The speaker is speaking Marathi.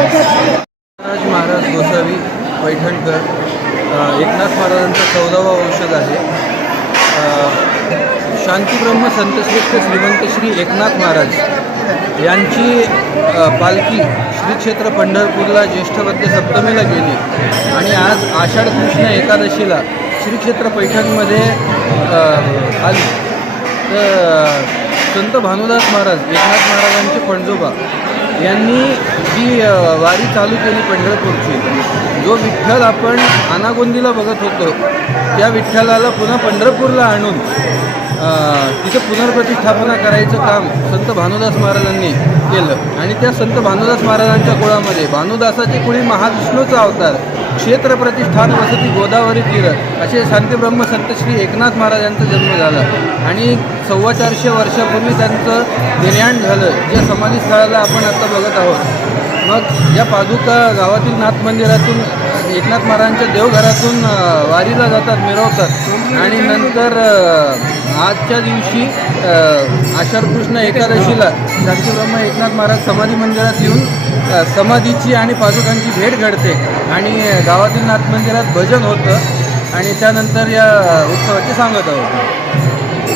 महाराज गोसावी पैठणकर एकनाथ महाराजांचा चौदावा औषध आहे. शांतीब्रह्म श्रेष्ठ श्रीमंत श्री एकनाथ महाराज यांची पालखी श्रीक्षेत्र पंढरपूरला ज्येष्ठवद्य सप्तमीला गेली. आणि आज आषाढ कृष्ण एकादशीला श्रीक्षेत्र पैठणमध्ये आली. तर संत भानुदास महाराज एकनाथ महाराजांचे पणजोबा यांनी जी वारी चालू केली पंढरपूरची जो विठ्ठल आपण आनागोंदीला बघत होतो त्या विठ्ठलाला पुन्हा पंढरपूरला आणून तिथे पुनर्प्रतिष्ठापना करायचं काम संत भानुदास महाराजांनी केलं. आणि त्या संत भानुदास महाराजांच्या कुळामध्ये भानुदासाची कुळी महाविष्णूचा अवतार क्षेत्र प्रतिष्ठान वसती गोदावरी तीर असे शांतीब्रह्म संत श्री एकनाथ महाराजांचा जन्म झाला. आणि सव्वा चारशे वर्षापूर्वी त्यांचं निर्याण झालं. ज्या समाधीस्थळाला आपण आता बघत आहोत. मग या पादुका गावातील नाथ मंदिरातून एकनाथ महाराजांच्या देवघरातून वारीला जातात मिरवतात. आणि नंतर आजच्या दिवशी आषाढ कृष्ण एकादशीला शांतीब्रह्म एकनाथ महाराज समाधी मंदिरात येऊन समाधीची आणि पादुकांची भेट घडते आणि गावातील नाथ मंदिरात भजन होतं आणि त्यानंतर या उत्सवाची सांगत आहोत